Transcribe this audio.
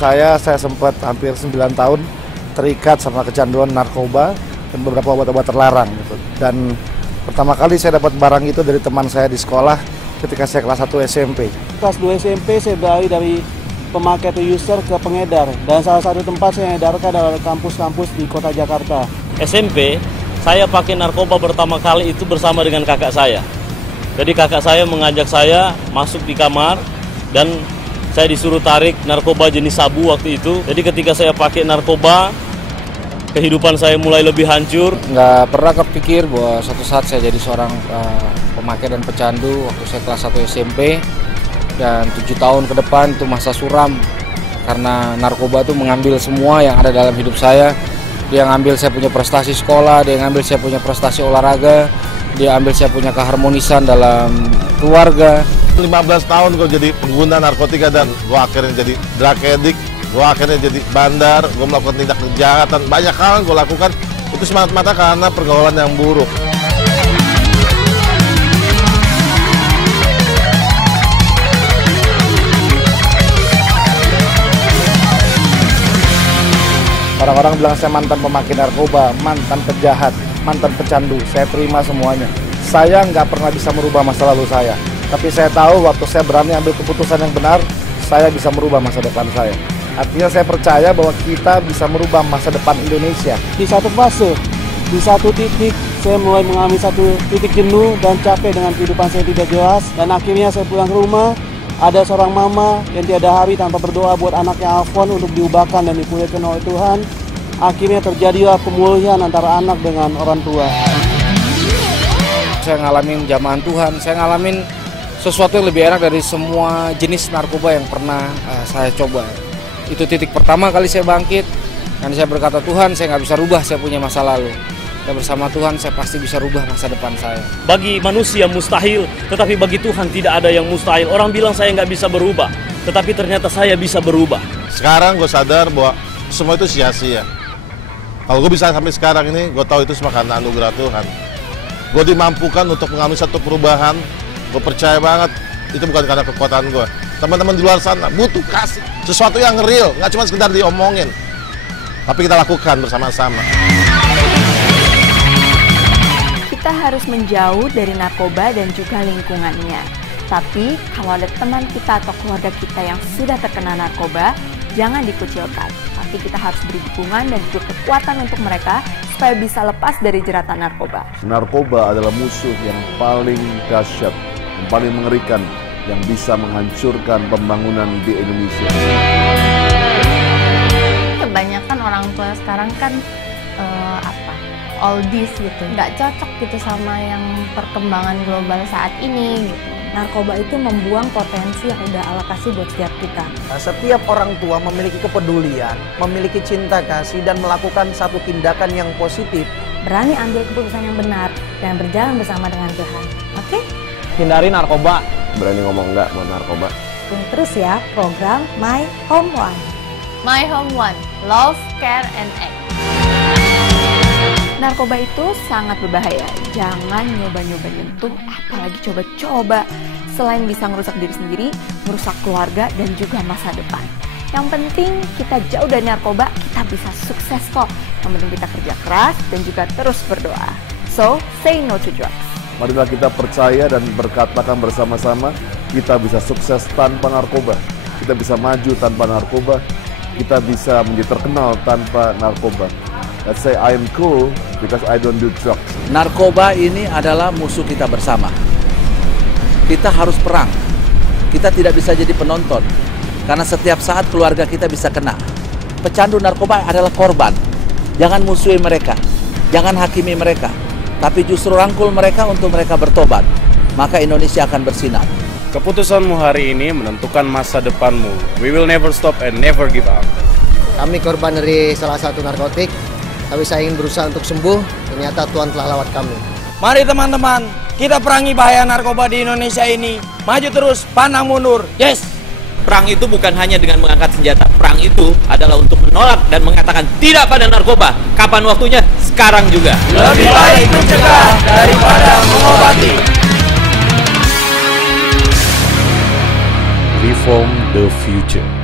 saya sempat hampir 9 tahun terikat sama kecanduan narkoba dan beberapa obat-obat terlarang gitu. Dan pertama kali saya dapat barang itu dari teman saya di sekolah ketika saya kelas 1 SMP. Kelas 2 SMP saya beralih dari pemakai atau user ke pengedar, dan salah satu tempat saya edarkan adalah kampus-kampus di kota Jakarta. SMP, saya pakai narkoba pertama kali itu bersama dengan kakak saya. Jadi kakak saya mengajak saya masuk di kamar dan saya disuruh tarik narkoba jenis sabu waktu itu. Jadi ketika saya pakai narkoba, kehidupan saya mulai lebih hancur. Nggak pernah kepikir bahwa suatu saat saya jadi seorang pemakai dan pecandu waktu saya kelas 1 SMP. Dan 7 tahun ke depan itu masa suram. Karena narkoba itu mengambil semua yang ada dalam hidup saya. Dia ngambil saya punya prestasi sekolah, dia ngambil saya punya prestasi olahraga, dia ambil saya punya keharmonisan dalam keluarga. 15 tahun gue jadi pengguna narkotika dan gue akhirnya jadi drug addict, gue akhirnya jadi bandar, gue melakukan tindak kejahatan, banyak hal yang gue lakukan itu semata-mata karena pergaulan yang buruk. Orang-orang bilang saya mantan pemakai narkoba, mantan penjahat, mantan pecandu. Saya terima semuanya. Saya nggak pernah bisa merubah masa lalu saya. Tapi saya tahu waktu saya berani ambil keputusan yang benar, saya bisa merubah masa depan saya. Artinya saya percaya bahwa kita bisa merubah masa depan Indonesia. Di satu fase, di satu titik, saya mulai mengalami satu titik jenuh dan capek dengan kehidupan saya tidak jelas. Dan akhirnya saya pulang ke rumah, ada seorang mama yang tiada hari tanpa berdoa buat anaknya Alfon untuk diubahkan dan dipulihkan oleh Tuhan. Akhirnya terjadilah pemulihan antara anak dengan orang tua. Saya ngalamin jamahan Tuhan, saya ngalamin sesuatu yang lebih enak dari semua jenis narkoba yang pernah saya coba. Itu titik pertama kali saya bangkit, dan saya berkata, Tuhan, saya nggak bisa rubah saya punya masa lalu. Dan bersama Tuhan saya pasti bisa rubah masa depan saya. Bagi manusia mustahil, tetapi bagi Tuhan tidak ada yang mustahil. Orang bilang saya nggak bisa berubah, tetapi ternyata saya bisa berubah. Sekarang gue sadar bahwa semua itu sia-sia. Kalau gue bisa sampai sekarang ini, gue tahu itu semua karena anugerah Tuhan. Gue dimampukan untuk mengalami satu perubahan. Gue percaya banget itu bukan karena kekuatan gue. Teman-teman di luar sana butuh kasih, sesuatu yang real, nggak cuma sekedar diomongin, tapi kita lakukan bersama-sama. Kita harus menjauh dari narkoba dan juga lingkungannya. Tapi kalau ada teman kita atau keluarga kita yang sudah terkena narkoba, jangan dikucilkan. Tapi kita harus beri dukungan dan juga kekuatan untuk mereka supaya bisa lepas dari jeratan narkoba. Narkoba adalah musuh yang paling dahsyat, yang paling mengerikan, yang bisa menghancurkan pembangunan di Indonesia. Kebanyakan orang tua sekarang kan oldies gitu, nggak cocok gitu sama yang perkembangan global saat ini gitu. Narkoba itu membuang potensi yang udah Allah kasih buat setiap kita. Setiap orang tua memiliki kepedulian, memiliki cinta kasih, dan melakukan satu tindakan yang positif. Berani ambil keputusan yang benar dan berjalan bersama dengan Tuhan. Oke? Hindari narkoba. Berani ngomong enggak buat narkoba. Tunggu terus ya program My Home One. My Home One, Love, Care, and Act. Narkoba itu sangat berbahaya. Jangan nyoba-nyoba nyentuh, apalagi coba-coba. Selain bisa merusak diri sendiri, merusak keluarga, dan juga masa depan. Yang penting kita jauh dari narkoba, kita bisa sukses kok. Yang penting kita kerja keras dan juga terus berdoa. So, say no to drugs. Marilah kita percaya dan berkatakan bersama-sama, kita bisa sukses tanpa narkoba. Kita bisa maju tanpa narkoba. Kita bisa menjadi terkenal tanpa narkoba. Let's say I am cool because I don't do drugs. Narkoba ini adalah musuh kita bersama. Kita harus perang. Kita tidak bisa jadi penonton. Karena setiap saat keluarga kita bisa kena. Pecandu narkoba adalah korban. Jangan musuhi mereka. Jangan hakimi mereka. Tapi justru rangkul mereka untuk mereka bertobat. Maka Indonesia akan bersinar. Keputusanmu hari ini menentukan masa depanmu. We will never stop and never give up. Kami korban dari salah satu narkotik. Tapi saya ingin berusaha untuk sembuh, ternyata Tuhan telah lawat kami. Mari teman-teman, kita perangi bahaya narkoba di Indonesia ini. Maju terus, pantang mundur. Yes! Perang itu bukan hanya dengan mengangkat senjata. Perang itu adalah untuk menolak dan mengatakan tidak pada narkoba. Kapan waktunya? Sekarang juga. Lebih baik mencegah daripada mengobati. Reform the future.